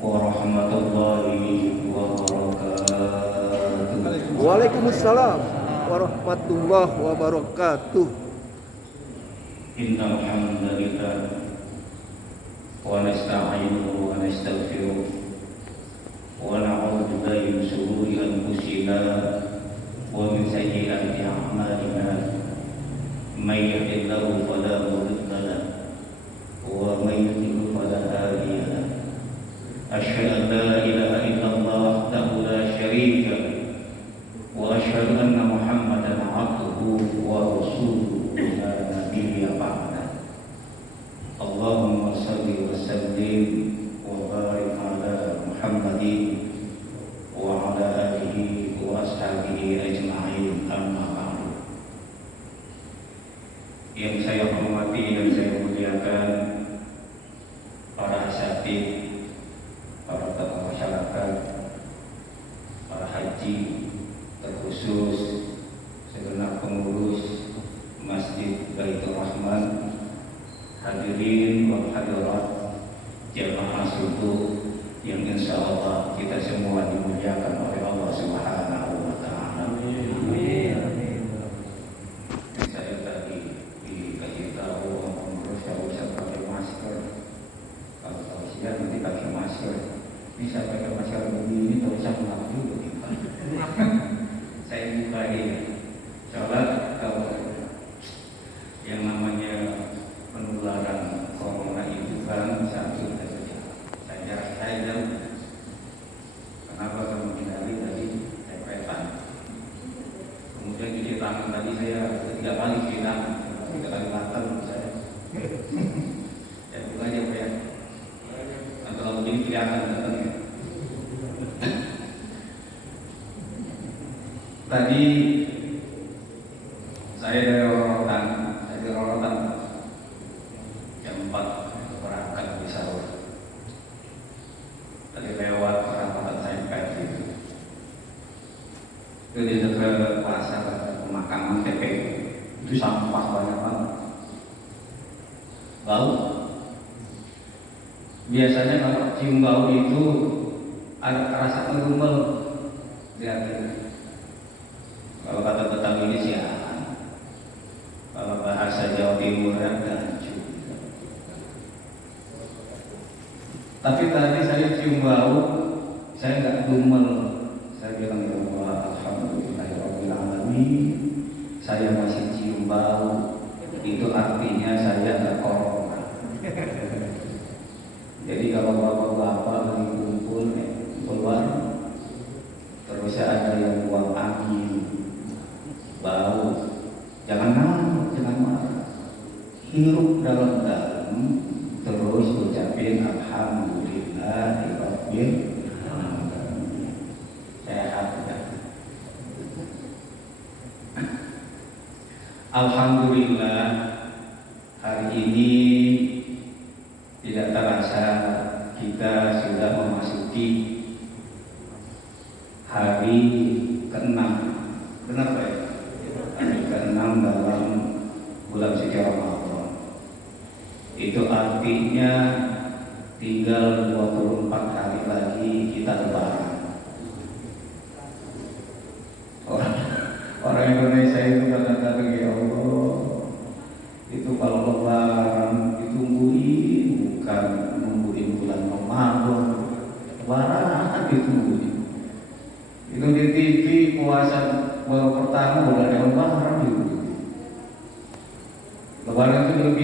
warahmatullahi wabarakatuh. Waalaikumsalam warahmatullahi wabarakatuh. Innal hamdalillah wa nasta'inuhu wa nastaghfiruh wa na'udzu billahi min shururi anfusina wa min sayyiati a'malina. May yahdihillahu fala mudilla lahu wa may yudlil fala hadiya lahu. Asyhadu an la ilaha illallah wahdahu la syarika lahu wa asyhadu anna Muhammadan 'abduhu wa rasuluhu la nabiyya ba'da. Allahumma shalli wa sallim wa barik ala Muhammadin wa ala alihi wa ashabihi ajma'in, amma ba'du. Yang saya hormati dan saya muliakan para asatidz, para tokoh masyarakat, para haji, terkhusus segenap pengurus Masjid Baitur Rahman, hadirin wal hadirat, jamaah subuh yang insya Allah kita semua dimuliakan oleh Allah Subhanahu wa Ta'ala. Saya tadi dikasih tahu orang pengurus kalau bisa pakai masker, kalau siang nanti pakai masker, bisa pakai masker begini, tak usah lagi begitu. Saya buka ini, soalnya kalau yang namanya penularan corona itu kan satu saja. Saya kenapa kamu menghindari tadi repetan. Kemudian cuci tangan tadi saya 3 kali cuci tangan, 3 kali makan saya. Ya buka aja Pak ya. Nanti kalau begini kelihatan datangnya. Tadi saya dari Rorotan jam 4 berangkat di sahur. Tadi lewat perapatan saya pagi itu di dekat pasar pemakaman TPU itu sampah banyak banget, bau. Biasanya kalau cium bau itu ada rasa ngumel, lihat. Kalau kata Betawi ini siaran, kalau bahasa Jawa Timur gancu. Tapi tadi saya cium bau, saya nggak dumel. Saya bilang ya Allah, alhamdulillahirabbil alamin, saya masih cium bau. Itu artinya saya nggak corona. Jadi kalau bapak-bapak lagi kumpul keluar, terus ada yang buang angin, bau, jangan marah, hirup dalam-dalam, terus ucapin alhamdulillahirabbil alamin. Sehat ya. Alhamdulillah, hari ini tidak terasa kita sudah memasuki hari ke-6. Kenapa ya? Hari ke-6 dalam bulan suci Ramadan. Itu artinya tinggal 24 hari lagi kita lebaran. Orang Indonesia itu kadang-kadang ya Allah, itu kalau lebaran ditungguin, bukan nungguin bulan Ramadan, lebaran ditungguin. Itu di TV puasa baru pertama udah ada lebaran gitu. Lebaran itu Idul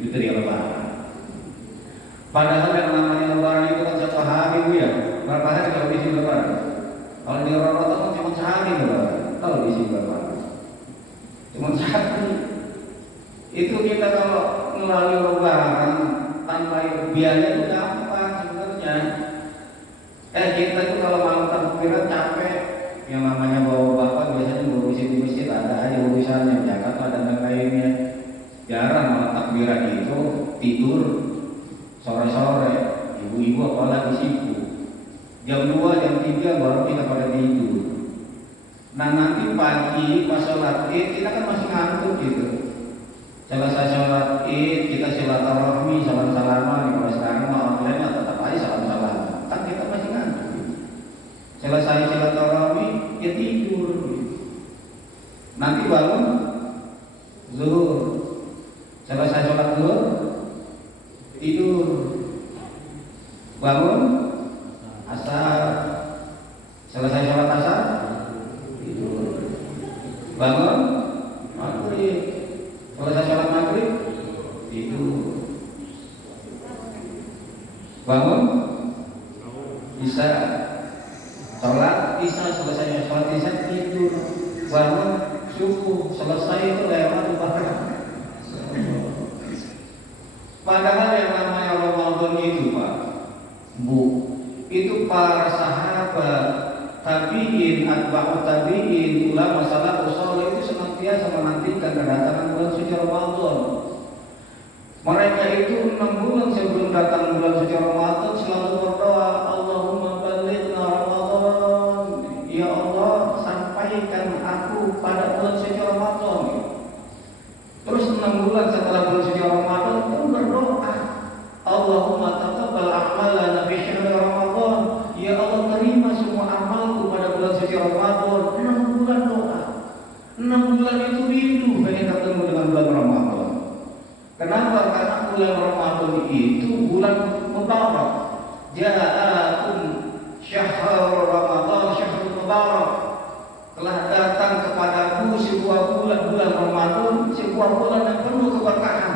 Fitri lebaran. Padahal yang namanya lebaran itu kan 1 hari Bu ya. Berapa hari kalau isi lebaran? Kalau di Ramadan kan cuma sehari lebaran. Kalau isi lebaran cuma sehari. Itu kita kalau melalui lebaran tanpa biaya itu gampang sebenarnya. Kita itu kalau malam takbiran capek, yang namanya bawa bapak biasanya ngurusin di masjid ada aja urusannya, Jakarta dan lain-lainnya. Jarang malam takbiran itu tidur sore-sore, ibu-ibu apalagi sibuk. Jam 2, jam 3 baru kita pada tidur. Nah nanti pagi pas sholat id kita kan masih ngantuk gitu. Selesai sholat id kita silaturahmi, salam-salaman. Kalau sekarang orang lain tetap aja salam-salaman. nanti bangun zuhur, selesai sholat zuhur tidur, bangun asar, selesai sholat asar tidur, bangun maghrib, selesai sholat maghrib tidur, bangun isya, sholat isya, selesai sholat isya tidur, bangun subuh, selesai itu lewat barang. Padahal yang namanya Ramadan itu Pak Bu, itu para sahabat, tabi'in, atba'ut tabi'in, ulama salafus saleh itu senantiasa menantikan kedatangan bulan suci Ramadan. Mereka itu 6 bulan sebelum datang bulan suci Ramadan selalu berdoa, Allahumma ballighna Ramadan, ya Allah sampaikan aku pada bulan suci Ramadan. Terus 6 bulan setelah bulan suci Ramadan pun berdoa, Allahumma taqabbal a'malana fi syahr Ramadan, ya Allah terima semua amalku pada bulan suci Ramadan. 6 bulan doa, 6 bulan itu rindu pengen ketemu dengan bulan Ramadan. Kenapa? Karena bulan Ramadan itu bulan mubarak. Ja'akum syahrul Ramadan, syahrul mubarak. Telah datang kepadaku sebuah bulan Ramadan, sebuah bulan yang penuh keberkahan.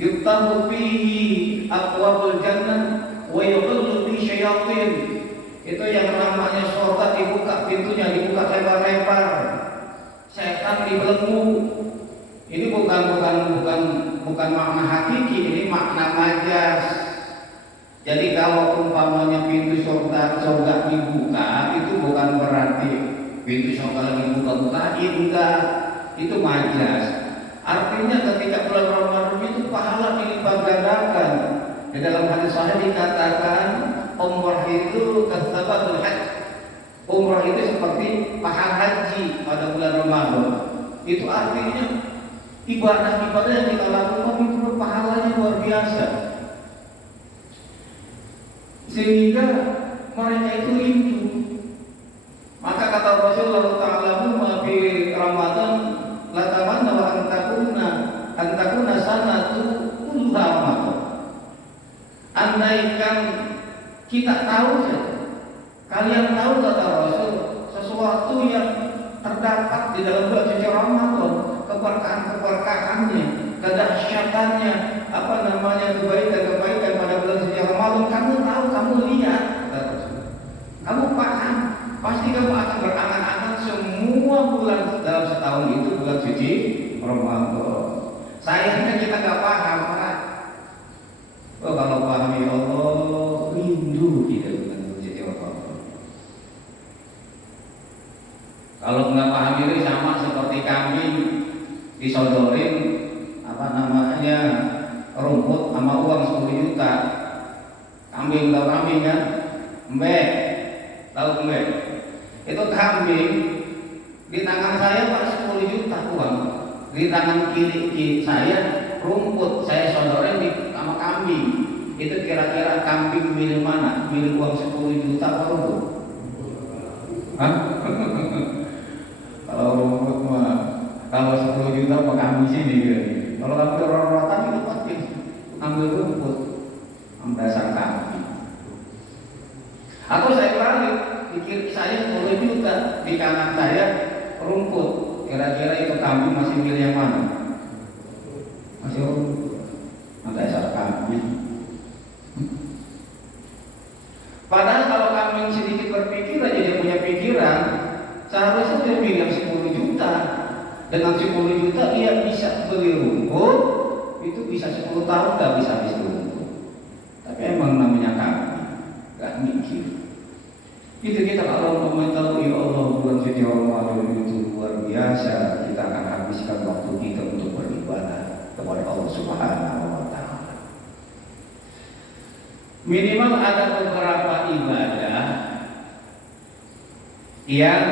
Yuftahu fihi abwabul jannah wa yudhillu bi syayatin. Itu yang namanya surga dibuka pintunya, dibuka lebar-lebar. Setan dibelenggu. Ini bukan makna hakiki, ini makna majas. Jadi kalau umpamanya pintu surga dibuka, itu bukan berarti pintu surga lagi buka-buka, enggak. Itu majas. Artinya ketika bulan Ramadan itu pahala dilipat gandakan. Di dalam hadis sahih dikatakan umrah itu kasabatul haji. Umrah itu seperti pahala haji pada bulan Ramadan. Itu artinya ibadah-ibadah yang kita lakukan itu pahalanya luar biasa. Sehingga mereka itu rindu. Maka kata Rasulullah Ta'ala fi Ramadan la tamanna wa antakuna sanatu kulluha Ramadan. Andaikan kita tahu saja, kalian tahu kata Rasul, sesuatu yang terdapat di dalam bulan suci Ramadan, keberkahan-keberkahannya, kedahsyatannya, kebaikan-kebaikan pada bulan suci Ramadan, kamu tahu, kamu lihat, kamu paham, pasti kamu akan berangan-angan semua bulan dalam setahun itu bulan suci Ramadan. Sayangnya kita nggak paham, Pak. Oh, kalau paham ya Allah, rindu kita dengan bulan suci Ramadan. Kalau nggak paham itu sama seperti kambing disodorin rumput sama uang 10 juta. Kambing tahu kambing kan? Embek, tahu embek? Itu kambing di tangan saya Pak 10 juta uang, di tangan kiri saya rumput saya sodorin sama kambing. Itu kira-kira kambing milik mana? Milik uang 10 juta apa rumput? Hah? Kalau rumput mah, kalau 10 juta apa kambing sini gitu. Kalau kamu rorotan itu pasti ambil rumput, ambil dasar kambing. Atau saya balik, di kiri saya 10 juta, di kanan saya rumput. Kira-kira itu kambing masih milih yang mana? Masih rumput, ambil dasar kambing. Padahal kalau kambing sedikit berpikir aja, dia punya pikiran, seharusnya dia pilih yang 10 juta. Dengan 10 juta dia bisa beli rumput, itu bisa 10 tahun gak bisa habis rumput. Tapi emang namanya kambing, gak mikir. Itu kita kalau tahu ya Allah bulan suci Ramadan itu luar biasa, kita akan habiskan waktu kita untuk beribadah kepada Allah Subhanahu wa Ta'ala. Minimal ada beberapa ibadah yang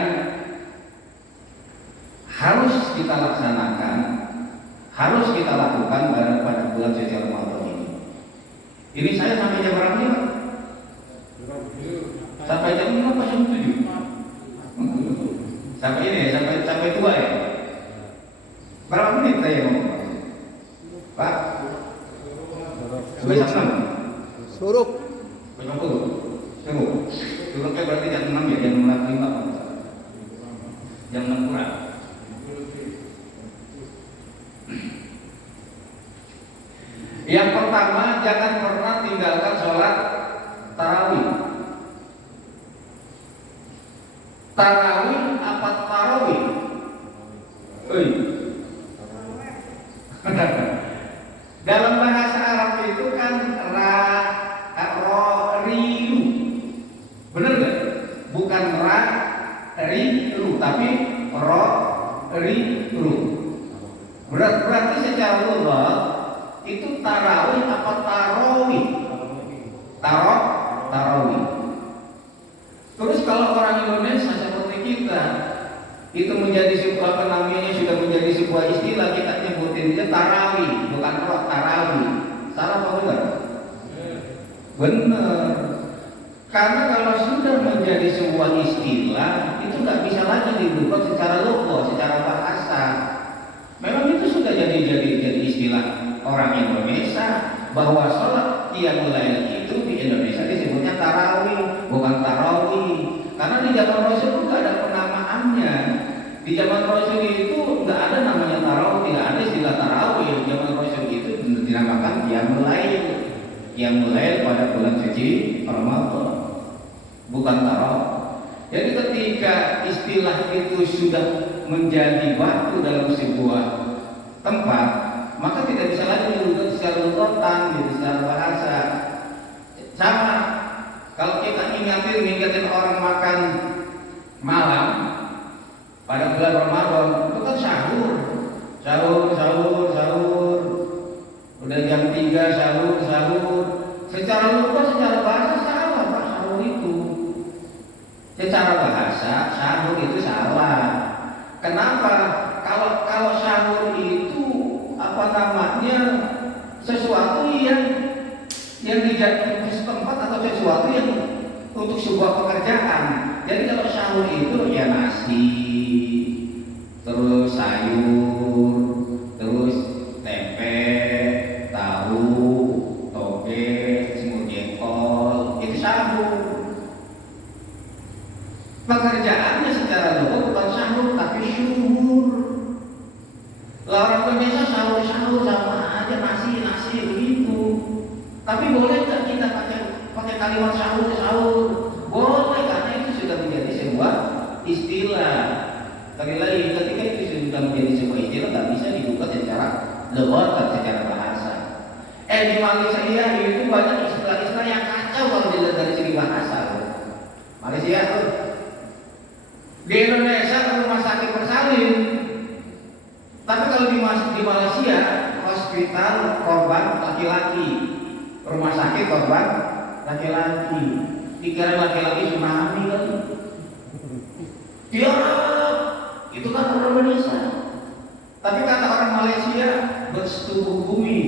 harus kita laksanakan, harus kita lakukan pada bulan suci Ramadan ini. Ini saya sampai jam berapa nih Pak? Sampai jam 5 apa jam 7? Sampai ini ya, sampai tua ya. Berapa menit saya ngomong? Pak? Sampai jam 6. Suruk. Tunggu. Suruknya berarti jam 6 ya, jam 6.05. Jam 6 kurang. Yang pertama, jangan pernah tinggalkan sholat tarawih. Tarawih apa tarawih? Dalam bahasa Arab itu kan rilu, benar nggak? Bukan rilu, tapi rilu. Berarti secara lugas itu tarawih apa tarawih? Tarawih. Terus kalau orang Indonesia seperti kita, itu menjadi sebuah sudah menjadi sebuah istilah, kita nyebutin dia tarawih, bukan tarawih. Salah apa benar? Benar. Karena kalau sudah menjadi sebuah istilah, itu nggak bisa lagi dibuat secara logos, secara bahasa. Memang itu sudah jadi istilah orang Indonesia, bahwa sholat qiyamul lail itu di Indonesia disebutnya tarawih, bukan tarawih. Karena di zaman Rasul itu nggak ada penamaannya. Di zaman Rasul itu nggak ada namanya tarawih, nggak ada istilah tarawih. Di zaman Rasul itu dinamakan qiyamul lail. Qiyamul lail pada bulan suci Ramadan, bukan tarawih. Jadi ketika istilah itu sudah menjadi batu dalam sebuah tempat, maka tidak bisa lagi diurut secara lugotan, secara bahasa. Sama kalau kita ingatin orang makan malam pada bulan Ramadan, itu kan sahur. Udah jam 3 sahur. Secara lugas, secara bahasa salah Pak sahur itu. Secara bahasa sahur itu salah. Kenapa? Kalau sahur itu sesuatu yang dijadikan setempat atau sesuatu yang untuk sebuah pekerjaan. Jadi kalau sahur itu ya nasi, terus sayur, terus tempe, tahu, toge, semur jengkol, itu sahur. Pekerjaannya secara lugas bukan sahur tapi syuhur. Orang Indonesia sahur sama aja nasi begitu. Tapi boleh nggak kita pakai kalimat sahur? Boleh, karena itu sudah menjadi sebuah istilah. Sekali lagi, ketika itu sudah menjadi sebuah istilah, nggak bisa dibuka secara lugas, secara bahasa. Di Malaysia itu banyak istilah-istilah yang kacau kalau dilihat dari segi bahasa. Malaysia tuh. Di Indonesia rumah sakit bersalin. Tapi kalau di Malaysia, hospital korban laki-laki, rumah sakit korban laki-laki. Dikira laki-laki tsunami kan? Tiap itu kan orang Indonesia. Tapi kata orang Malaysia, bersetubuh bumi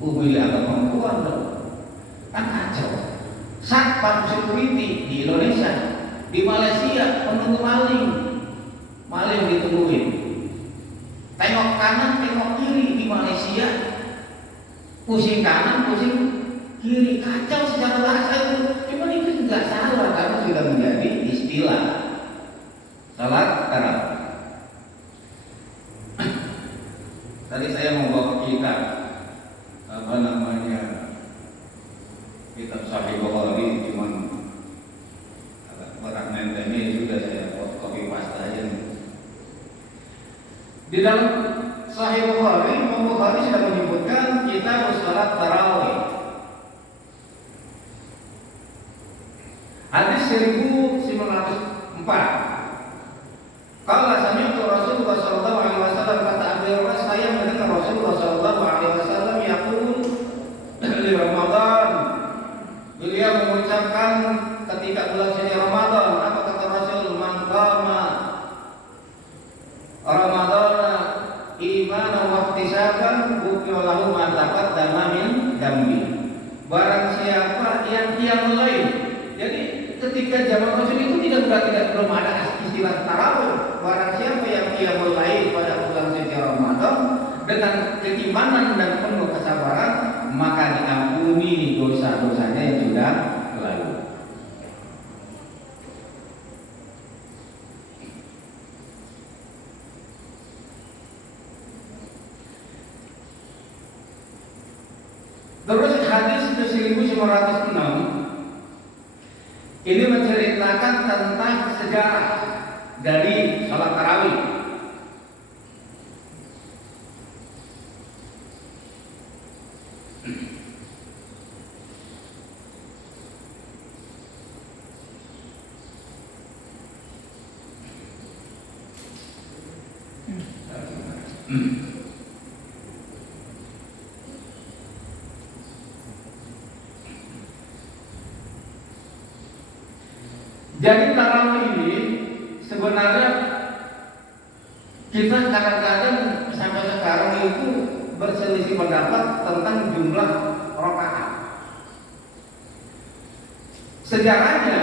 dianggap perempuan dong. Kan kacau. Satpam security di Indonesia, di Malaysia menunggu maling ditungguin. Tengok kanan, tengok kiri. Di Malaysia pusing kanan, pusing kiri. Kacau secara bahasa itu. Cuma itu juga salah karena sudah menjadi istilah. Salat tarawih. Tadi saya mau bawa kitab kitab Sahih Bukhari, cuman fragmen ini sudah saya copy paste aja nih. Di dalam Sahih Bukhari, Imam Bukhari sudah menyebutkan kita salat tarawih. Hadis 1904. Qala sami'tu Rasulullah sallallahu alaihi wasallam, kata Abu Hurairah, saya mendengar Rasulullah sallallahu alaihi wasallam yaqul di Ramadan. Beliau mengucapkan ketika bulan suci Ramadan, apa kata Rasul? Man qama Ramadan imanan wa ihtisaban ghufira lahu ma taqaddama min dambi. Barang siapa yang dia mulai. Jadi ketika zaman Rasul itu belum ada istilah istilah tarawih. Barang siapa yang qiyamul lail pada bulan suci Ramadan dengan keimanan dan penuh kesabaran, maka diampuni dosa-dosanya yang sudah lalu. Terus hadis ke-1906 ini menceritakan tentang sejarah dari salat tarawih. Jadi tarawih ini sebenarnya kita kadang-kadang sampai sekarang itu berselisih pendapat tentang jumlah rakaat. Sejarahnya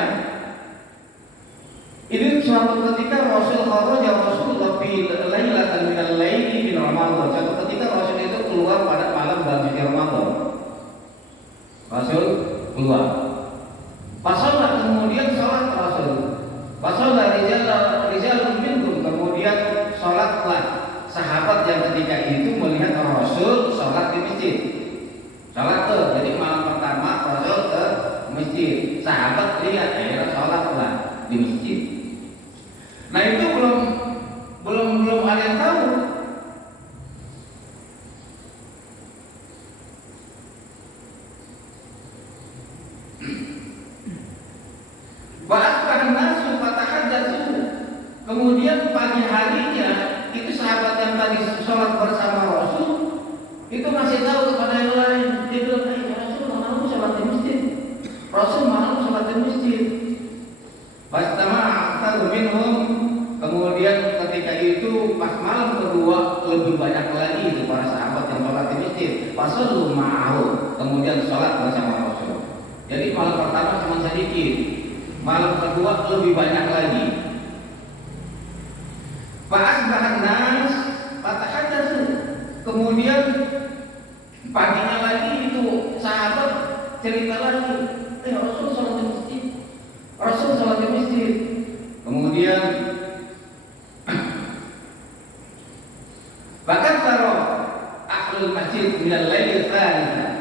ini suatu ketika Rasulullah fi lailatan minal laili min Ramadan. Suatu ketika Rasul itu keluar pada malam bulan suci Ramadan. Rasul keluar. Pasolah kemudian sholat Rasul. Pasolah rijal minkum, kemudian sholatlah sahabat yang ketika itu melihat Rasul sholat di masjid. Sholat tuh, jadi malam pertama Rasul ke masjid. Sahabat lihat akhirnya sholatlah di masjid. Nah itu belum ada yang tahu. Kemudian pagi harinya itu sahabat yang tadi sholat bersama Rasul itu masih tahu kepada yang lain. Dia bilang, Rasul malam sholat di masjid. Rasul malam sholat di masjid. Pastama aktsar minhum. Kemudian ketika itu pas malam kedua lebih banyak lagi itu para sahabat yang sholat di masjid. Pasallu ma'ahu. Kemudian sholat bersama Rasul. Jadi malam pertama cuma sedikit. Malam kedua lebih banyak lagi. Fa'asbahan nas fatahaddatsu. Kemudian paginya lagi itu sahabat cerita lagi, Rasul sholat di masjid. Rasul sholat di masjid. Kemudian bahkan taruh ahlul masjid minal lail tsalitsah.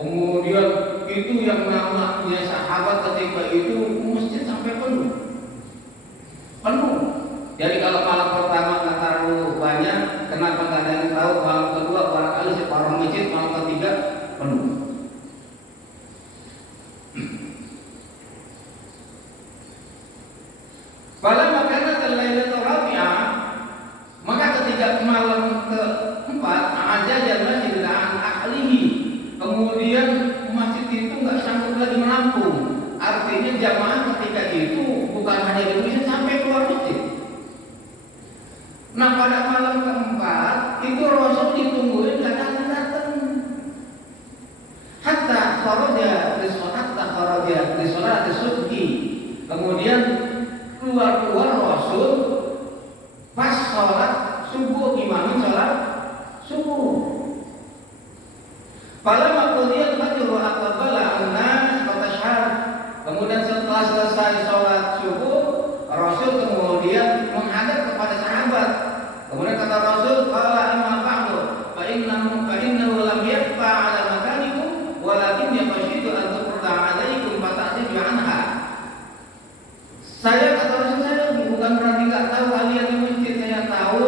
Kemudian itu yang namanya sahabat ketika itu masjid sampai penuh. Jadi kalau malam pertama nggak terlalu banyak, kenapa nggak ada yang tahu? Malam kedua barangkali separuh masjid, malam ketiga penuh. Pada makanya Lailatul Rabi'ah, maka ketika malam keempat aja masjid dengan ahlihi, kemudian masjid itu nggak sanggup lagi menampung. Artinya jamaah ketika itu bukan hanya di masjid sampai keluar masjid. Nah pada malam keempat itu Rasul ditungguin nggak datang. Hatta kharaja li sholati subhi. Kemudian keluar Rasul pas sholat subuh, imam sholat subuh. Pada waktu dia fajr wa aqbala an-nas fatashhad. Kemudian setelah selesai sholat subuh, Rasul kemudian menghadap kepada sahabat. Kemudian kata Rasul, qala amma ba'du fa innahu lam yaqfa 'ala makanikum walakin yaqshidu an tuqda 'alaikum fa ta'tibu anha. Saya kata Rasul, saya bukan berarti enggak tahu kalian di masjid, saya tahu.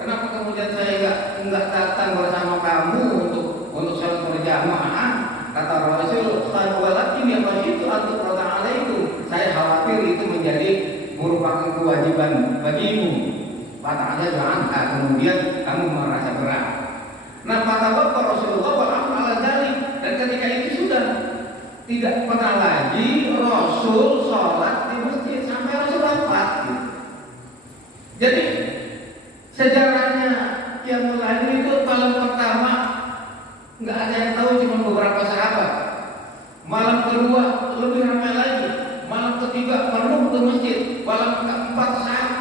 Kenapa kemudian saya enggak datang bersama kamu untuk salat berjamaah? Kata Rasul, walakin yaqshidu an tuqda 'alaikum. Saya khawatir itu menjadi merupakan kewajiban bagimu. Patahnya jangan kemudian kamu merasa berat. Nah, kata Rasulullah wa'ala dzalik, dan ketika itu sudah tidak pernah lagi Rasul sholat di masjid sampai Rasul wafat. Jadi sejarahnya yang lain itu malam pertama nggak ada yang tahu, cuma beberapa sahabat. Malam kedua lebih ramai lagi. Malam ketiga penuh ke masjid. Malam keempat sahabat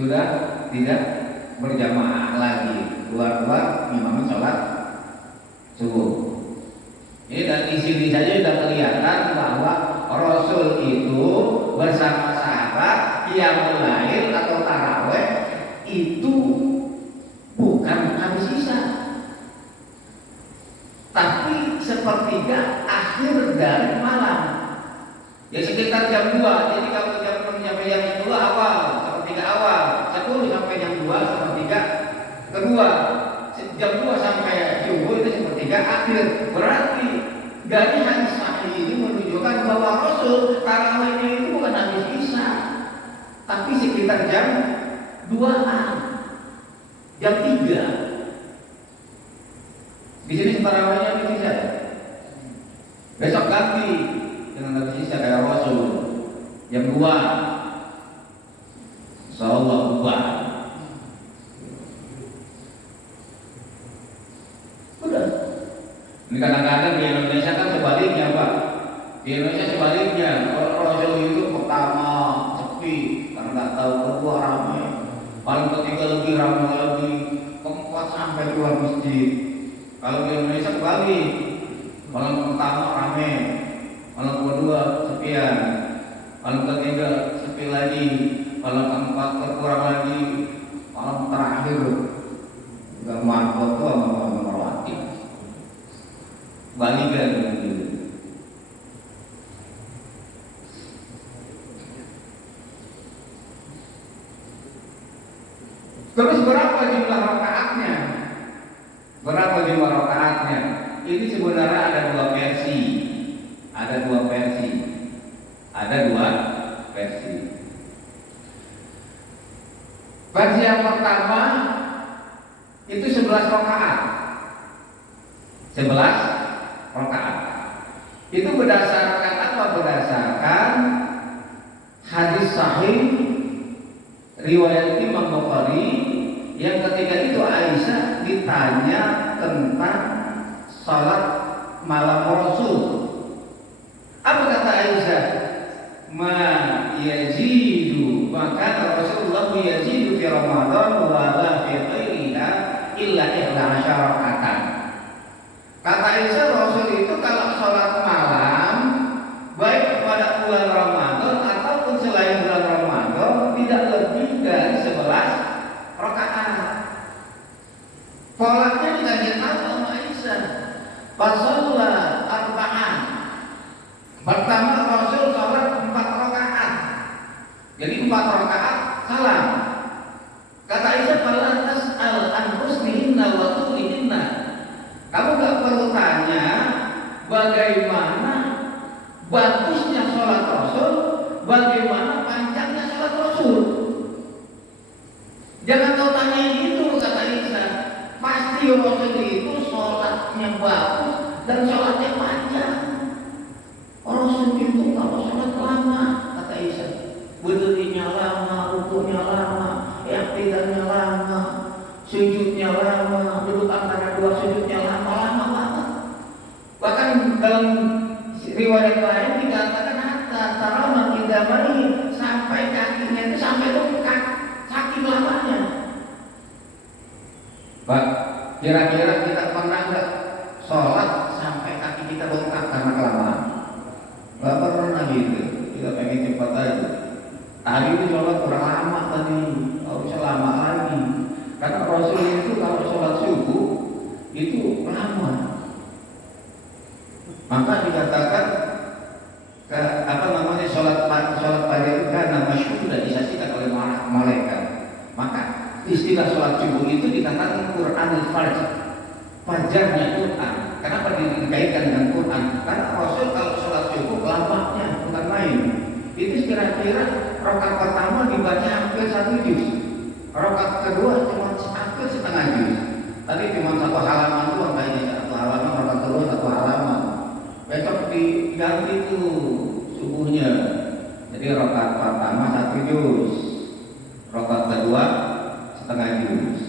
sudah tidak berjamaah lagi, keluar imam sholat subuh. Ini dari sini saja sudah kelihatan bahwa Rasul itu bersama sahabat yang lain atau taraweh itu bukan habis isya, tapi sepertiga akhir dari malam. Ya sekitar jam 2. Jadi kalau jam 6 sampai jam 2 awal, sepertiga awal, 10 sampai jam 2 sepertiga kedua, jam 2 sampai subuh itu sepertiga akhir. Berarti dari hadis sahih ini menunjukkan bahwa Rasul tarawihnya itu bukan habis isya, tapi sekitar jam 2-an, jam 3. Di sini tarawihnya habis isya. Besok ganti dengan habis isya kayak Rasul jam 2. Insyaallah ubah. Udah. Ini kadang-kadang di Indonesia kan sebaliknya, Pak. Di Indonesia sebaliknya, Rasul itu pertama sepi karena nggak tahu, kedua ramai, paling ketiga lebih ramai lagi, keempat sampai keluar masjid. Kalau di Indonesia kebalik, malam pertama ramai, malam kedua sepian, malam ketiga sepi lagi, malam keempat berkurang lagi, malam terakhir nggak mampu tuh sama Merwati. Balikan gitu. Terus berapa jumlah rakaatnya? Berapa jumlah rakaatnya? Ini sebenarnya ada dua versi. Ada dua versi. Versi yang pertama itu 11 rakaat. 11 rakaat. Itu berdasarkan apa? Berdasarkan hadis sahih riwayat Imam Bukhari yang ketika itu Aisyah ditanya tentang salat malam Rasul. Apa kata Aisyah? Ma yazidu, maka Rasulullah yazidu fi Ramadan wa la fi ghairiha illa 11 raka'atan. Kata Aisyah, Rasul itu kalau sholat malam baik pada bulan Ramadan ataupun selain bulan Ramadan tidak lebih dari 11 rakaat. Polanya dikasih tahu sama Aisyah. Fasallah arba'an. Pertama Rasul sholat 4 rakaat. Jadi 4 rakaat salam. Kata Aisyah, "Fala tas'al an husnihinna wa tulihinna." Kamu gak perlu tanya bagaimana bagusnya sholat Rasul, bagaimana panjangnya sholat Rasul. Jangan kau tanya itu, kata Aisyah. Pasti Rasul itu sholatnya bagus dan sholatnya panjang. Rasul itu kalau sholat lama, kata Aisyah, berdirinya lama, rukunya lama, i'tidalnya lama, sujudnya lama, duduk antara dua sujudnya lama-lama banget. Bahkan dalam riwayat lain dikatakan hatta tarama qidamani, sampai kakinya itu sampai bengkak saking lamanya. Pak, kira-kira kita pernah nggak sholat sampai kaki kita bengkak karena kelamaan? Nggak pernah gitu. Kita pengen cepat aja. Tadi itu sholat kurang lama tadi, nggak usah lama lagi. Karena Rasul itu kalau sholat subuh itu lama. Maka dikatakan sholat pagi itu karena masyhur sudah disaksikan oleh malaikat. Maka istilah sholat subuh itu dikatakan Quranul Fajr, fajarnya Quran. Kenapa dikaitkan dengan Quran? Karena Rasul kalau sholat subuh lamanya bukan main. Itu kira-kira rakaat pertama dibaca hampir 1 juz. Rakaat kedua cuma hampir setengah juz. Tadi cuma 1 halaman doang, kayaknya 1 halaman, rakaat kedua 1 halaman. Besok diganti tuh subuhnya. Jadi rakaat pertama 1 juz, rakaat kedua setengah juz.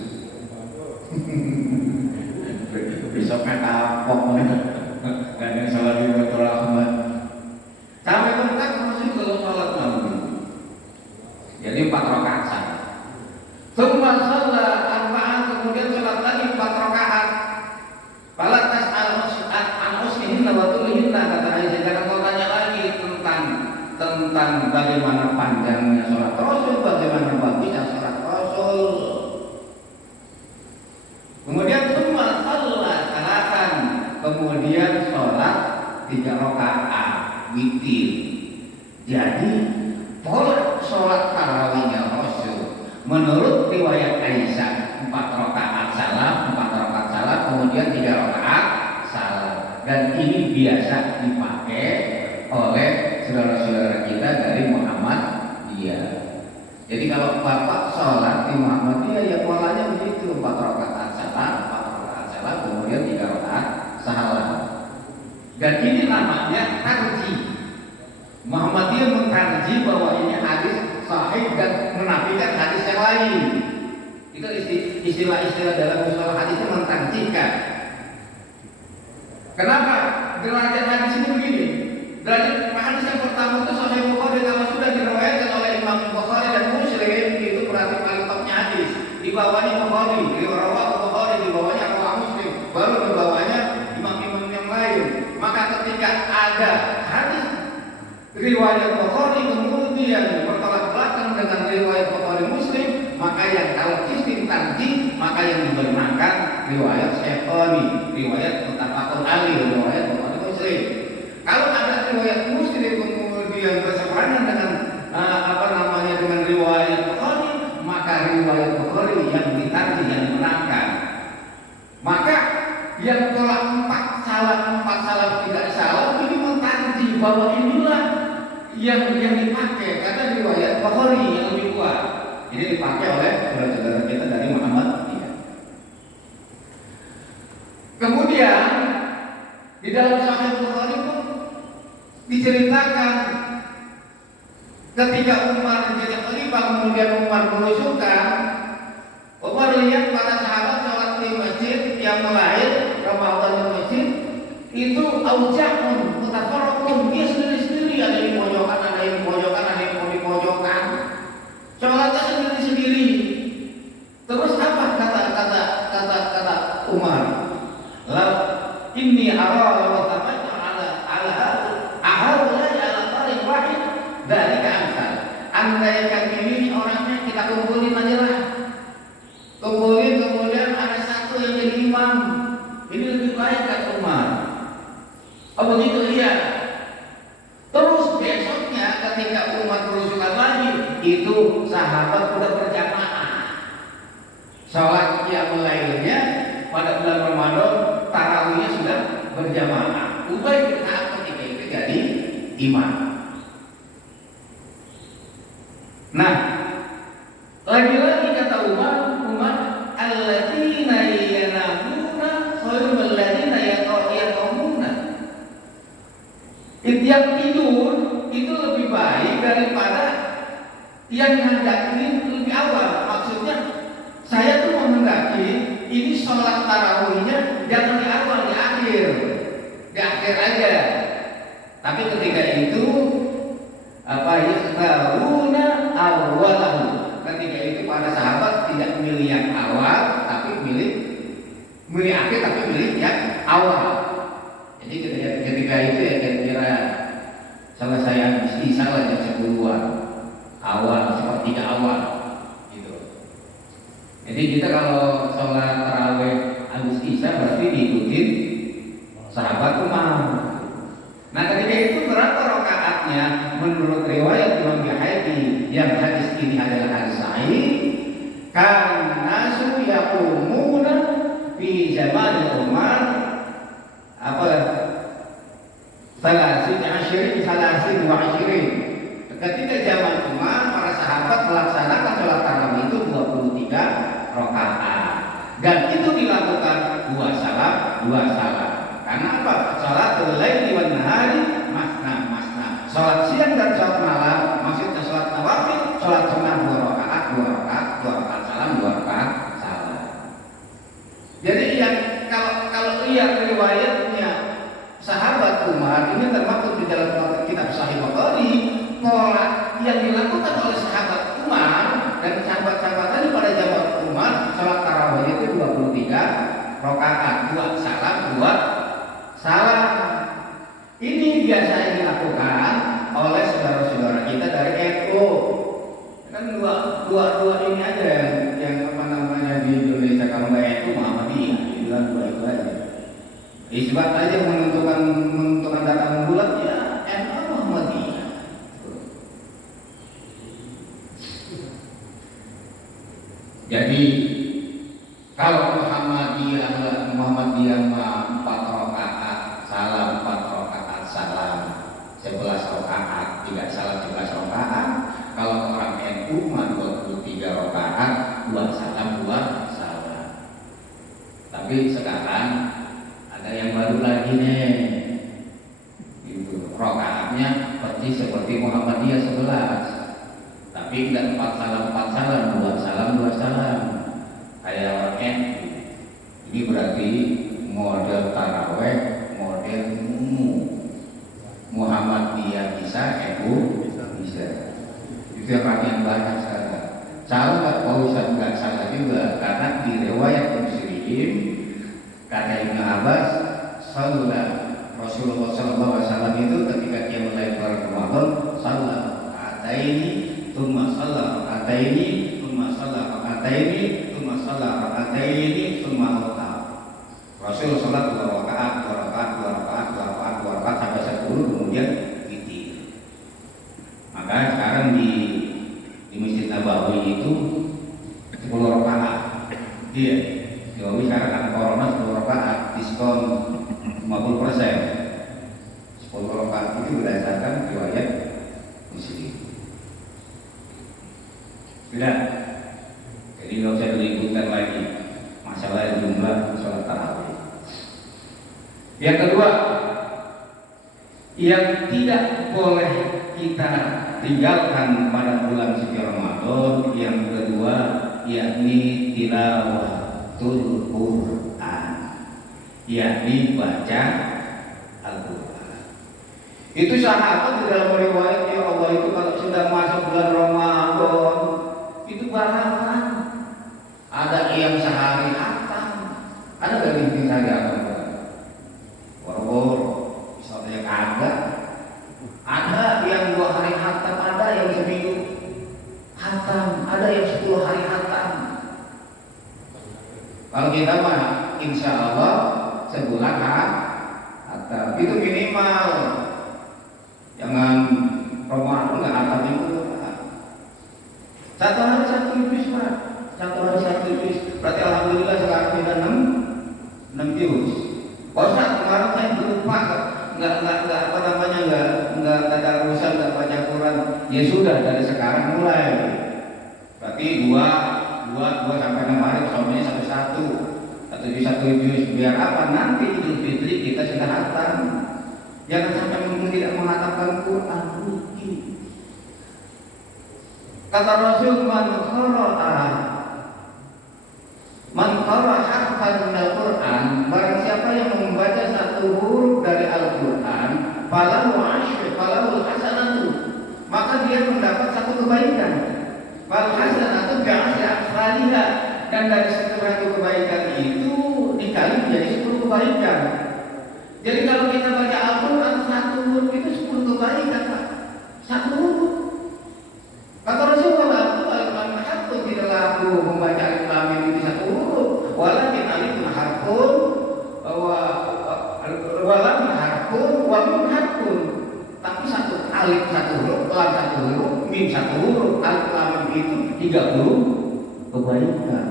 Besoknya kapok, gak ada yang salah di Batul Rahmat. Sampai bengkak masih kalau sholat malam. Jadi 4 rakaat saja. tentang bagaimana panjangnya sholat Rasul, bagaimana bagusnya sholat Rasul. Kemudian semua sholat salasan, kemudian sholat 3 rakaat witir. Jadi pola sholat tarawihnya Rasul menurut riwayat Aisyah 4 rakaat salam, kemudian 3 rakaat salam. Dan ini biasa dipakai oleh saudara-saudara kita dari Muhammadiyah. Jadi kalau bapak sholat di Muhammadiyah ya polanya begitu, 4 rakaat salam, kemudian 3 rakaat salam. Dan ini namanya tarjih. Muhammadiyah mengtarjih bahwa ini hadis sahih dan menafikan hadis yang lain. Itu istilah-istilah dalam mustalah hadis itu mentarjihkan. Kenapa? Derajat hadis ini begini. Derajat hadis yang pertama itu Sahih Bukhari, kalau sudah diriwayatkan oleh Imam Bukhari dan Muslim, itu berarti paling topnya hadis. Di bawahnya Bukhari, di bawahnya Muslim, baru di bawahnya imam-imam yang lain. Maka ketika ada hadis riwayat Bukhari kemudian bertolak belakang dengan riwayat Bukhari Muslim, maka yang kalau sistem tarjih, maka yang dibenarkan riwayat Syekhoni, riwayat muttafaqun alaih, riwayat Bukhari Muslim. Kalau ada riwayat Muslim kemudian berseberangan dengan dengan riwayat Bukhari, maka riwayat Bukhari yang ditarjih, yang dimenangkan. Maka yang tolak 4 salam tidak salam ini mentarjih bahwa inilah yang dipakai karena riwayat Bukhari yang lebih kuat. Ini dipakai oleh saudara-saudara kita dari Muhammadiyah. Kemudian di dalam Sahih Bukhari pun diceritakan ketika Umar menjadi khalifah, kemudian Umar berusukan, Umar lihat para sahabat sholat di masjid yang lain, Ramadan di masjid itu aujaun, mutafarraqun, dia sendiri-sendiri, ada di pojokan, ada di pojokan. Sholatnya sendiri-sendiri. Terus apa kata Umar? La inni ara wa tamattu ala tariq wahid dari kansal. Andaikan ini orangnya kita kumpulin aja lah. Kumpulin kemudian ada satu yang jadi imam. Ini lebih baik kata Umar. Oh begitu, iya. Terus besoknya ketika umat berusukan lagi, itu sahabat sudah berjamaah. Sholat yang lainnya pada bulan Ramadan, tarawihnya sudah berjamaah. Ubay bin Ka'ab ketika itu jadi imam. Nah, lagi-lagi kata Umar alladzina yanamuna khairul ladzina yaqumuna. Yang tidur itu lebih baik daripada yang menghendaki lebih awal. Maksudnya saya tuh menghendaki ini sholat tarawihnya jangan di awal, di akhir aja. Tapi ketika itu yastaruna awwalahu. Ketika itu para sahabat tidak milih yang awal, tapi milih akhir, tapi milih yang awal. Jadi ketika itu ya kira-kira selesai isya lah jam 10-an awal, sepertiga awal gitu. Jadi kita kalau sholat tarawih habis isya berarti diikutin sahabat Umar. Nah ketika itu berapa rakaatnya menurut riwayat Imam Bukhari yang hadis ini adalah hadis sahih. Karena nasu yaqumuna fi zaman Umar salasin wa ashirin. Ketika zaman Umar, para sahabat melaksanakan sholat tarawih itu 23 rakaat. Dan itu dilakukan 2 salam. Karena apa? Sholatul laili wan nahari masna. Sholat siang dan sholat malam, maksudnya sholat nawafil, sholat sunnah 2 rakaat salam, 2 rakaat salam. Jadi yang kalau lihat riwayatnya sahabat Umar ini termaktub di dalam kitab Sahih Bukhari, pola yang dilakukan oleh sahabat Umar dan sahabat-sahabat tadi pada zaman Umar, sholat tarawih itu 23 rakaat, 2 salam. Ini biasa dilakukan oleh saudara-saudara kita dari dua ini aja yang apa namanya di Indonesia kalau nggak itu Muhammadiyah, itu kan dua itu aja. Isbat aja menentukan datang bulan ya NU Muhammadiyah. Jadi kalau Muhammadiyah mah 4 rakaat salam 4 rakaat salam 11 rakaat tidak salam 11 rakaat. Kalau orang NU mah 23 rakaat 2 salam 2 salam. Tapi sekarang ada yang baru lagi nih. Itu rakaatnya seperti Muhammadiyah 11. Tapi tidak 4 salam 4 salam 2 salam 2 salam. Kayak orang NU. Ini berarti model taraweh, model Muhammadiyah bisa, NU bisa. Itu yang perhatian banyak sekarang. Salah nggak mau nggak salah juga karena di riwayat Muslim kata Ibnu Abbas, salat Rasulullah SAW itu ketika dia mulai bulan Ramadan, salat rakaataini, tsumma salat rakaataini, tsumma salat rakaataini, tsumma salat rakaataini, tsumma autar. Rasul salat 2 rakaat, 2 rakaat, 2 rakaat, 2 rakaat, 2 rakaat sampai 10 kemudian witir. Maka sekarang di Masjid Nabawi itu 10 rakaat. Iya. Nabawi sekarang kan corona 10 rakaat, diskon 50%. 10 rakaat itu berdasarkan riwayat Muslim. Sudah. Jadi nggak usah diributkan lagi masalah jumlah sholat tarawih. Yang kedua, yang tidak boleh kita tinggalkan pada bulan suci Ramadan, yang kedua yakni tilawatul Quran, yakni baca Al-Quran. Itu sahabat di dalam riwayat ya Allah itu kalau sudah masuk bulan Ramadan itu balapan. Ada yang sehari hatam, ada nggak mimpi saya boro-boro, misalnya kagak. Ada yang 2 hari hatam, ada yang seminggu hatam, ada yang 10 hari hatam. Kalau kita mah insya Allah sebulan hatam, itu minimal. Jangan Ramadan nggak hatam itu. 1 hari 1 juz Pak, 1 hari 1 juz. Berarti alhamdulillah sekarang kita 6 juz. Ustaz kemarin saya lupa nggak apa namanya nggak ada urusan nggak baca Quran. Ya sudah dari sekarang mulai. Berarti 2 sampai 6 hari soalnya 1 juz biar apa nanti Idul Fitri kita sudah hatam. Jangan sampai tidak menghatamkan Quran. Kata Rasul man qara'a harfan minal Qur'an, barang siapa yang membaca 1 huruf dari Al-Qur'an, falahu hasanatu, maka dia mendapat 1 kebaikan. Fal hasanatu bi'asyri amsalihha, dan dari 1 kebaikan itu dikali menjadi 10 kebaikan. Jadi kalau kita baca Al-Qur'an 1 huruf itu 10 kebaikan, Pak. 1 huruf. Kata Rasulullah, al-Quran harfun, tidaklah aku membaca alif lam mim itu 1 huruf, walakin alifun harfun walam harfun wa mim harfun. Tapi 1 alif 1 huruf, lam 1 huruf, mim 1 huruf, alif lam mim itu 30 kebaikan,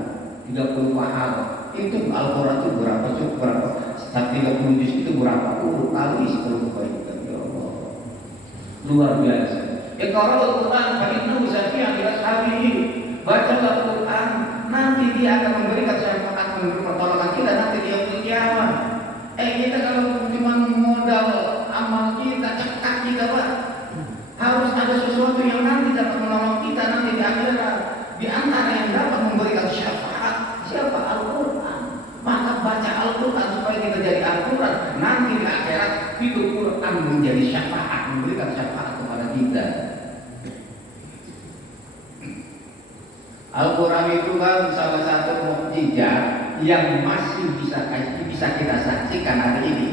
30 pahala. Itu Al-Quran itu berapa? 30 juz itu berapa huruf? Kali 10 kebaikan. Ya Allah, luar biasa. Iqra'ul Quran fa innahu syafi'un li ashabihi. Bacalah Quran, nanti dia akan memberikan syafaat, memberi pertolongan kita nanti di yaumul kiamat. Kita kalau cuma modal amal kita, cekat kita, Pak. Harus ada sesuatu yang nanti dapat menolong kita nanti di akhirat. Di antara yang dapat memberikan syafaat siapa? Al-Quran. Maka baca Al-Quran supaya kita jadi Al-Quran. Nanti di akhirat itu Quran menjadi syafaat, memberikan syafaat kepada kita. Al-Quran itu kan salah satu mukjizat yang masih bisa kita saksikan hari ini.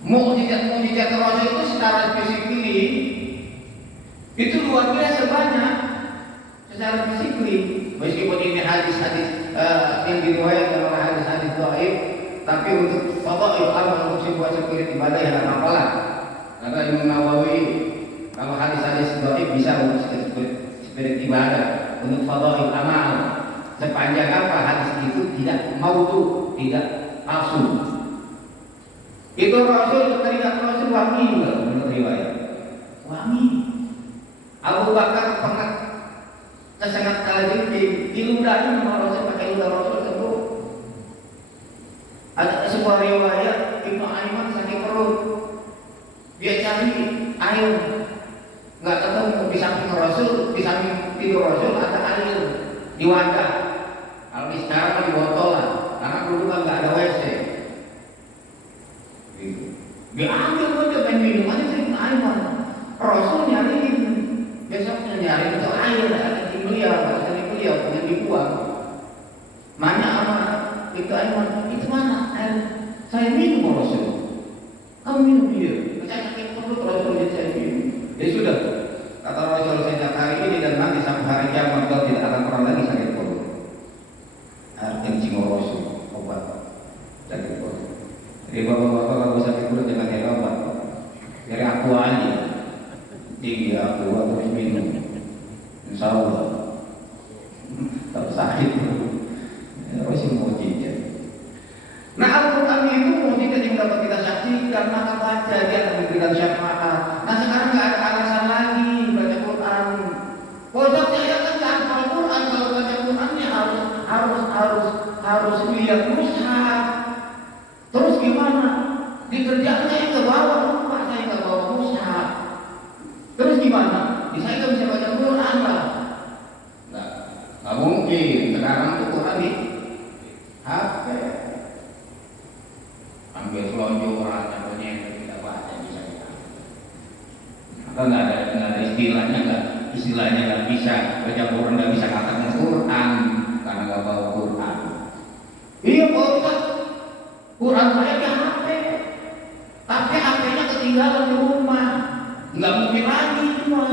Mukjizat Rasul itu secara spesifik secara disiplin. Meskipun ini hadis-hadis yang diriwayatkan oleh hadis-hadis dhaif, tapi untuk fadhail amal, untuk sebuah spirit ibadah yang apa lah. Kata Imam Nawawi, kalau hadis-hadis dhaif bisa untuk spirit ibadah, untuk fadhail amal, sepanjang apa hadis itu tidak maudhu, tidak palsu. Itu Rasul teringat Rasul wangi enggak menurut riwayat? Wangi. Abu Bakar pernah kesengat kali diludahi sama Rasul pakai ludah Rasul tersebut. Ada sebuah riwayat Ibnu Aiman sakit perut, dia cari air, nggak ketemu. Di samping Rasul, di samping tidur Rasul ada air di wadah. Kalau di sekarang di botol lah, karena dulu kan nggak ada WC. Diambil aja main minumannya sih Aiman. Rasul nyariin, besoknya nyari itu air, ada di beliau, ada di beliau yang dibuang. Nanya sama itu Aiman, itu mana air? Saya minum Rasul. Kamu minum dia? Saya sakit perut Rasul jadi saya minum. Ya sudah, kata Rasul sejak hari ini dan nanti sampai hari kiamat kau tidak akan pernah lagi sakit perut. Air kencing Rasul, obat sakit perut. Jadi bapak-bapak kalau sakit perut jangan kayak obat, dari aku aja. Tinggi aku terus minum, insya Allah tak sakit. Harus mujizat. Nah, Al-Quran itu mujizat yang dapat kita saksikan, maka baca dia akan memberikan syafaat. Nah, sekarang nggak ada alasan lagi baca Quran. Pojok saya kan nggak hafal Quran, kalau baca Qurannya harus lihat mushaf. Terus gimana? Dikerjakan saya ke bawah, lupa saya ke bawah mushaf. Terus gimana? Saya nggak bisa baca Quran lah. Nggak mungkin. Sekarang tuh Quran di HP. Ambil selonjoran, contohnya yang tidak baca bisa. Maka nggak ada istilahnya nggak bisa baca Quran, nggak bisa katakan Quran karena nggak bawa Quran. Iya Pak Ustaz, Quran saya di HP, tapi HP-nya ketinggalan di rumah. Nggak mungkin lagi cuma.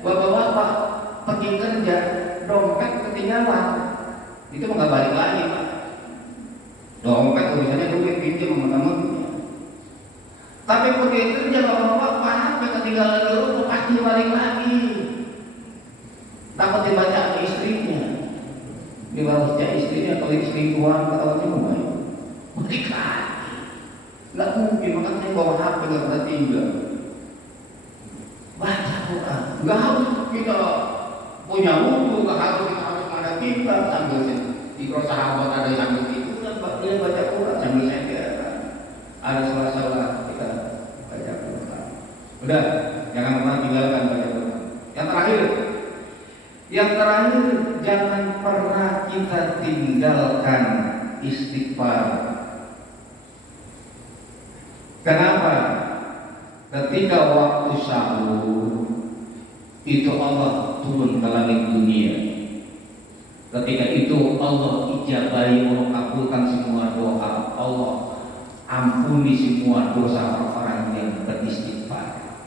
Bapak-bapak pergi kerja, dompet ketinggalan, itu nggak balik lagi Pak. Dompet tulisannya duit pinjam sama temennya. Tapi pergi kerja bapak-bapak, HP ketinggalan di rumah pasti balik lagi. Takut dibaca sama istrinya, dibaca istrinya atau selingkuhan atau cuma balik lagi. Nggak mungkin, makanya saya bawa HP nggak pernah tinggal. Baca Quran, nggak harus kita punya wudhu, nggak harus kita harus ada kita sambil di sahabat ada yang sambil itu, dia baca Quran sambil saya ada salah-salah kita baca Quran. Udah, jangan pernah tinggalkan baca Quran. Yang terakhir, jangan pernah kita tinggalkan istighfar. Kenapa? Ketika waktu sahur itu Allah turun ke langit dunia. Ketika itu Allah ijabahi, Allah kabulkan semua doa. Allah ampuni semua dosa orang-orang yang beristighfar.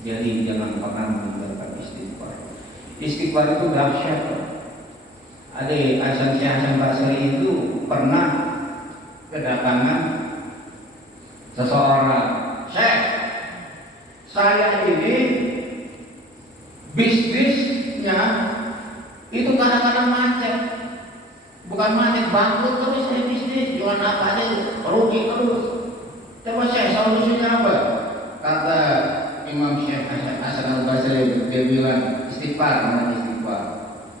Jadi jangan pernah meninggalkan istighfar. Istighfar itu dahsyat. Ada Hasan Basri itu pernah kedatangan seseorang, Syekh, saya ini bisnisnya itu kadang-kadang macet, bukan macet, bangkrut terus saya bisnis, jualan apa aja rugi terus. Coba Syekh, solusinya apa? Kata Imam Syekh Hasan Basri, dia bilang istighfar,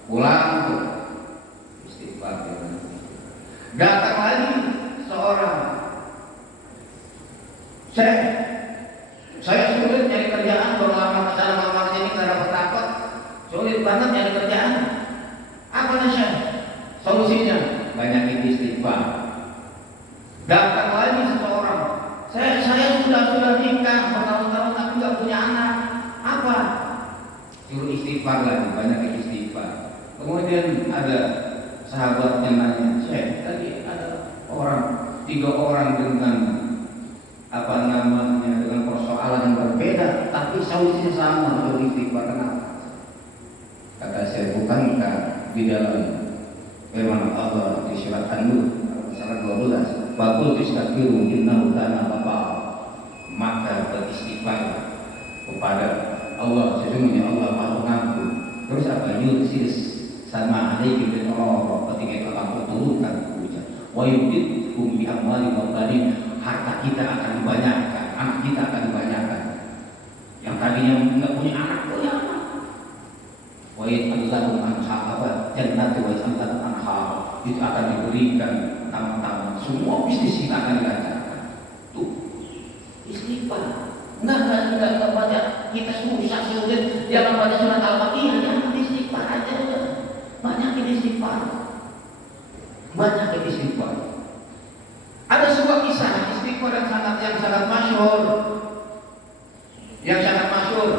pulang tuh istighfar. Datang lagi seorang, saya sulit nyari kerjaan, baru lama kesana lama sini nggak dapat dapat, sulit banget nyari kerjaan. Apa Syekh? Solusinya banyakin istighfar. Datang lagi seseorang, saya sudah nikah bertahun-tahun tapi nggak punya anak. Apa? Suruh istighfar lagi, banyakin istighfar. Kemudian ada sahabat yang nanya, Syekh, tadi ada tiga orang dengan dengan persoalan yang berbeda, tapi solusinya sama, suruh istighfar. Kenapa? di dalam firman Allah di surat An-Nur surat 12, "Faqul tastaghfiru innahu kana ghaffara." Maka beristighfar kepada Allah, sesungguhnya Allah Maha Pengampun. Terus apa? Yursis sama alaihi dan orang ketika Allah turunkan hujan. Wa yumdidhum bi amwalin wa banin, harta kita akan dibanyakkan, anak kita akan dibanyakkan. Yang tadinya enggak punya anak, punya anak. Wa yad'allahu anha apa? Jannatu wa jannatu anha, itu akan diberikan taman-taman. Semua bisnis kita akan dilancarkan. Tuh, istighfar. Enggak baca, kita susah sulit. Jangan baca surat Al-Fatihah, jangan istighfar aja udah. Banyakin istighfar. Banyakin istighfar. Ada sebuah kisah istighfar yang sangat masyhur. Yang sangat masyhur.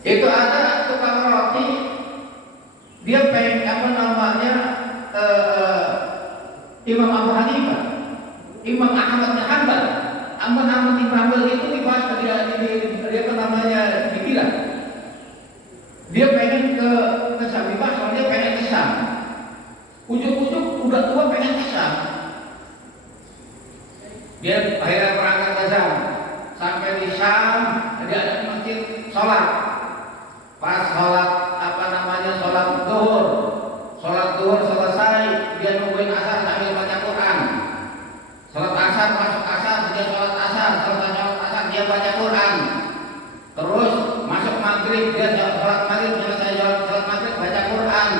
Itu ada tukang roti, dia pengen apa namanya Imam Abu Hanifah, Imam Ahmad bin Hanbal. Ahmad bin Hanbal itu dibahas dia apa namanya dibilang. Dia pengen ke Syam, dibahas dia pengen ke Syam. Ujuk-ujuk udah tua pengen ke Syam. Dia akhirnya berangkat ke Syam. Sampai di Syam, dia ada di masjid sholat. Pas sholat apa namanya sholat duhur selesai, dia nungguin asar sambil baca Quran. Sholat asar, masuk asar, dia sholat asar, selesai sholat asar dia baca Quran. Terus masuk maghrib, dia sholat maghrib, selesai sholat maghrib baca Quran.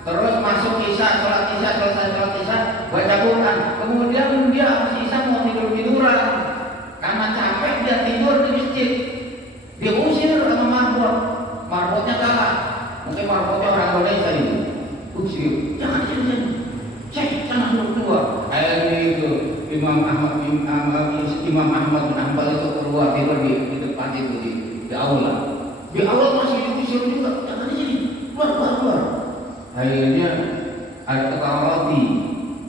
Terus masuk isya, sholat isya, selesai sholat isya baca Quran. Kemudian dia habis isya mau tiduran, karena capek dia tidur di masjid. Dia usir sama marbotnya kalah. Mungkin marbotnya orang Indonesia ini. Usir, jangan sini. Cek sana keluar. Akhirnya itu Imam Ahmad bin Hanbal itu keluar, dia pergi di depan itu di aula. Di aula masih diusir juga, jangan di sini. Keluar. Akhirnya ada tukang roti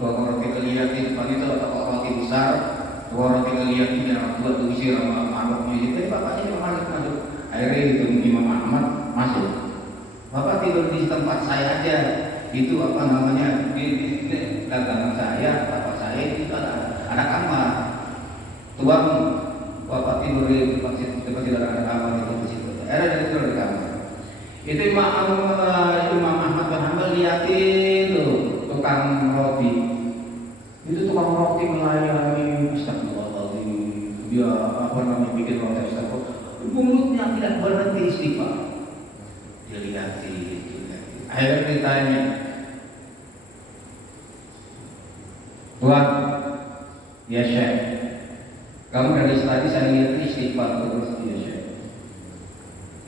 kelihatan di depan itu, ada tukang roti besar, tukang roti kelihatan yang buat diusir sama marbotnya itu. Jadi bapaknya masuk. Akhirnya itu Imam Ahmad masuk. Bapak tidur di tempat saya aja. Itu apa namanya di dagangan saya, bapak saya itu ada kamar. Tuang bapak tidur di tempat tidur ada kamar itu di situ. Ada tidur di kamar. Itu Imam Ahmad bin Hanbal liatin tuh tukang roti. Itu tukang roti melayani, astagfirullahaladzim. Dia apa namanya bikin roti astagfirullah. Mulutnya tidak berhenti istighfar. Dia liatin. Akhirnya ditanya, "Tuan, ya Syekh, kamu dari tadi saya lihat istighfar terus." "Ya Syekh,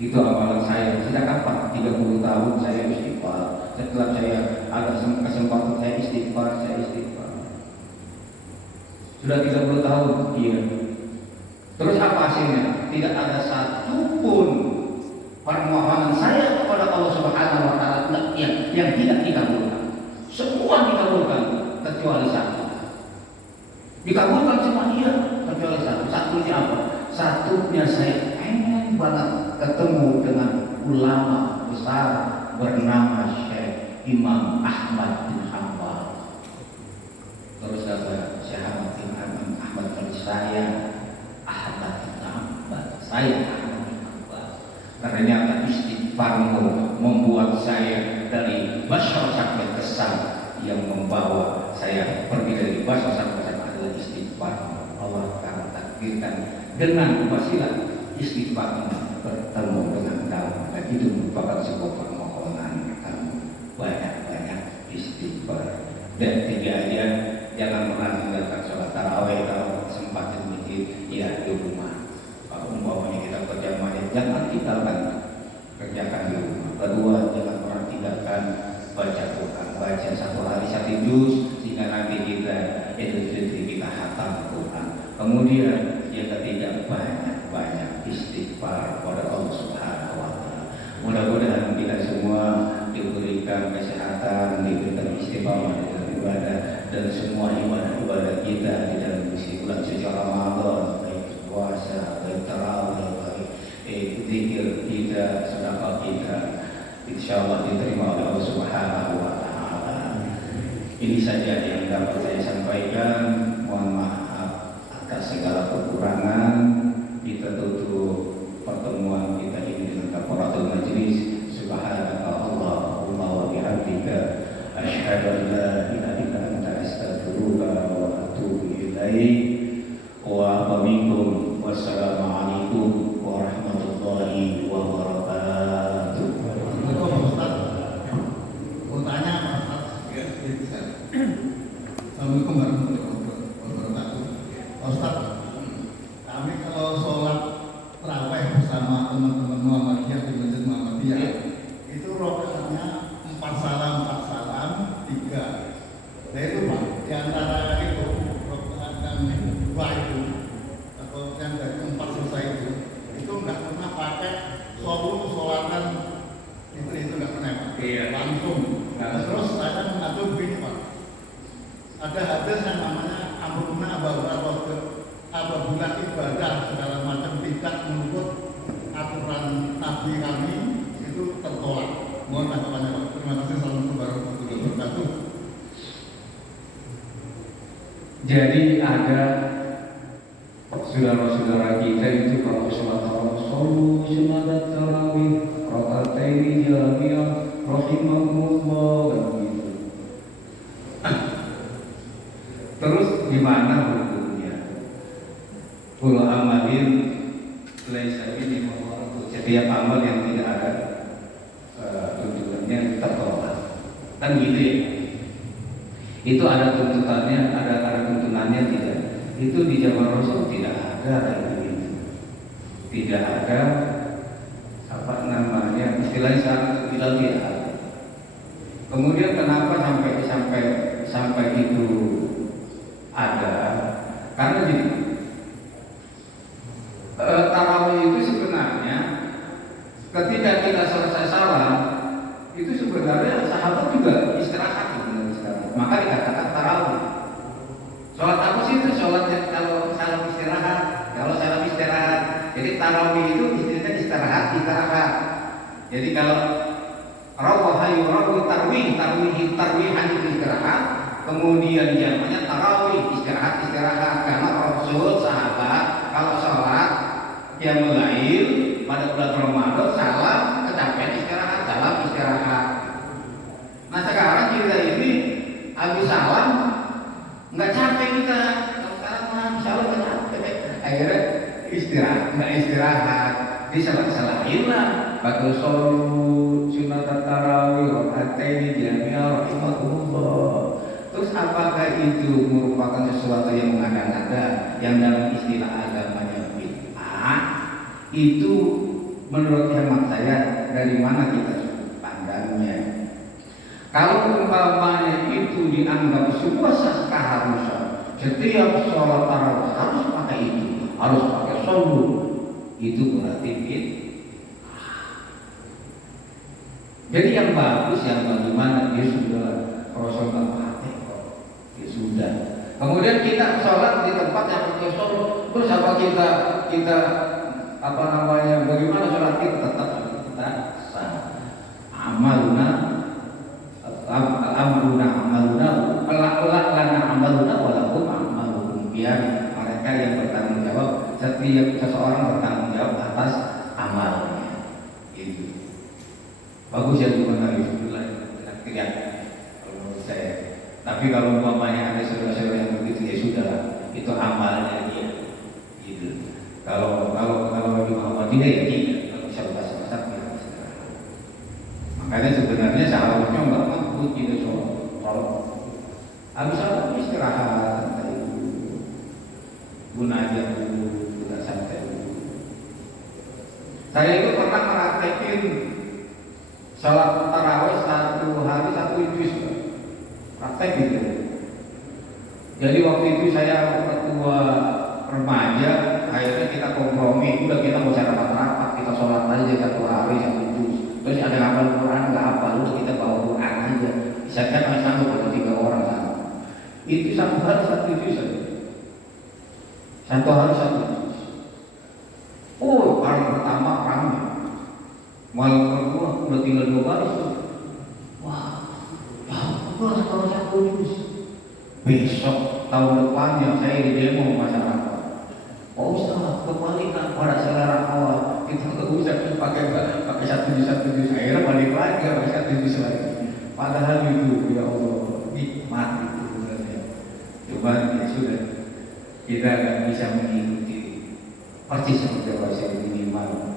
itu amalan saya. Sejak kapan? 30 tahun saya istighfar. Setelah saya ada kesempatan saya istighfar. Sudah 30 tahun." "Iya." "Terus apa hasilnya?" "Tidak ada satupun permohonan saya kepada Allah Subhanahu wa taala yang tidak dikabulkan. Semua dikabulkan kecuali satu." Dikabulkan semua dia kecuali satu. Satunya apa? Satunya saya pengen banget ketemu dengan ulama besar bernama Syekh Imam Ahmad bin Hanbal. Terus kata Syekh Ahmad bin Ahmad, saya Ahmad bin Hanbal. Ternyata istighfarmu membuat saya dari Basra sampai ke Syam. Yang membawa saya pergi dari Basra sampai ke Syam adalah istighfar. Allah akan takdirkan dengan wasilah istighfarmu bertemu dengan kamu, dan itu merupakan sebuah permohonan kamu. Banyak istighfar. Dan aja jangan pernah meninggalkan sholat tarawih kalau sempat di masjid, ya di rumah. Kalau umpamanya kita kerja malam, jangan tinggalkan, kerjakan di rumah. Kedua, jangan pernah tinggalkan baca Quran, baca satu hari 1 juz sehingga nanti kita Idul Fitri kita hatam Quran. Kemudian yang ketiga, banyak istighfar kepada Allah Subhanahu wa taala. Mudah-mudahan kita semua diberikan kesehatan, diberikan istiqamah dalam ibadah, dan semua ibadah kita di dalam bulan suci Ramadan, baik puasa, baik tarawih, baik zikir kita, sedekah insyaallah diterima oleh Allah Subhanahu wa taala. Ini saja yang dapat saya sampaikan. Mohon maaf atas segala kekurangan. Kita tutup pertemuan kita ini dengan kafaratul majlis. Subhanaka Allahumma wa bihamdika asyhadu an la ilaha illa anta astaghfiruka wa atubu ilaik. Wa minkum wassalamualaikum warahmatullahi wabarakatuh. Assalamualaikum warahmatullahi wabarakatuh. Ustaz, kami kalau sholat tarawih bersama teman-teman Muhammadiyah di Masjid Muhammadiyah itu rakaatnya 4 salam 3. Nah itu Pak, di antara itu rakaat yang 2 itu atau yang dari 4 selesai itu nggak pernah pakai sholatan itu nggak pernah Pak. Langsung. Nah, terus saya mengatur begini Pak. Ada hadis yang namanya amruna apabila ibadah segala macam tidak menurut aturan Nabi kami itu tertolak. Mohon tanggapannya Pak. Terima kasih. Assalamualaikum warahmatullahi wabarakatuh. Jadi ada saudara-saudara kita itu kalau sholat tarawih rakataini jami'ah rahimahumullah gitu. Terus gimana hukumnya? Kullu amalin laisa fihi mawdu'un. Setiap amal yang tidak ada tuntutannya tertolak. Kan gitu ya. Itu ada tuntutannya, ada tuntunannya tidak. Itu di zaman Rasul tidak ada kayak begitu. Tidak ada apa namanya istilahnya sangat tidak ada. Kemudian kenapa sampai itu ada? Karena gini, tarawih itu sebenarnya ketika kita selesai salam itu sebenarnya sahabat juga istirahat sebenarnya. Maka dikatakan tarawih. Sholat apa sih itu? Sholat kalau salam istirahat, kalau salam istirahat. Jadi tarawih itu istilahnya istirahat. Jadi kalau tarwih hanya istirahat, kemudian jamanya tarawih istirahat. Karena Rasul sahabat kalau sholat yang lain pada bulan Ramadan salam kecapean istirahat, salam istirahat. Nah sekarang kita ini habis salam nggak capek kita, kalau sekarang salam nggak capek, akhirnya nggak istirahat, diselain lah. Bakal sholat sunat tarawih rakataini jami'ah rahimahumullah. Terus apakah itu merupakan sesuatu yang mengada-ngada, yang dalam istilah agamanya bid'ah? Itu menurut hemat saya, dari mana kita pandangnya? Kalau umpamanya itu dianggap sebuah keharusan, setiap sholat tarawih harus pakai itu, harus pakai sholat, itu berarti bid'ah. Jadi yang bagus, yang bagaimana dia sudah Rasul pakai kok, dia sudah. Kemudian kita sholat di tempat yang pakai sholat, terus apa kita apa namanya? Bagaimana sholat kita tetap sah. Amaluna walaupun amaluhum, biar mereka yang bertanggung jawab, setiap seseorang bertanggung jawab atas amalnya. Gitu. Bagus ya gimana Bismillah, tidak kalau menurut saya. Tapi kalau umpamanya ada saudara-saudara yang begitu, ya sudah, itu amalnya dia. Gitu. Kalau di Muhammadiyah ya tidak, kalau bisa bahasa ya. Makanya sebenarnya seharusnya nggak mampu gitu kalau habis salat istirahat guna aja dulu, guna santai dulu. Saya itu pernah praktekin salat tarawih 1 hari 1 juz, praktek gitu. Jadi waktu itu saya ketua remaja, akhirnya kita kompromi, udah kita mau cara rapat, kita sholat aja 1 hari 1 juz. Terus ada hafal Quran nggak hafal, udah kita bawa Quran aja. Bisa kan sanggup ada 3 orang sama. Itu 1 hari 1 juz saja. 1 hari 1 juz. Oh, hari pertama ramai. Malam kedua udah tinggal 2 baris tuh. Wah, kalau satu juz. Besok tahun depannya saya di demo masyarakat. Oh Ustaz, kembalikan pada selera awal. Kita nggak usah pakai satu juz. Akhirnya balik lagi pakai satu juz lagi. Padahal itu ya Allah nikmat itu sebenarnya. Cuma ya sudah, kita akan bisa mengikuti persis seperti Rasul, minimal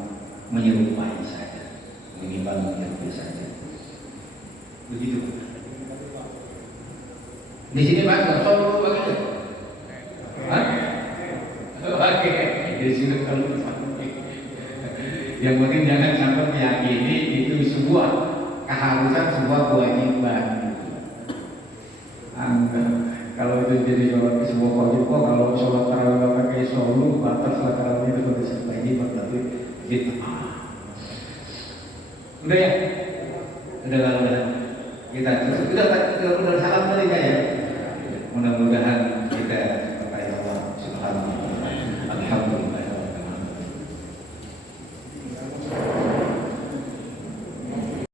menyerupai saja, minimal menyerupai saja. Begitu. Di sini Pak, solo bagaimana? Hah? Oke, di sini kalau yang penting jangan sampai meyakini itu sebuah keharusan, sebuah kewajiban. Kalau itu jadi sebuah kewajiban, kalau sholat tarawih pakai solo, batas sholat tarawih itu bisa ini berarti gitu. Udah ya.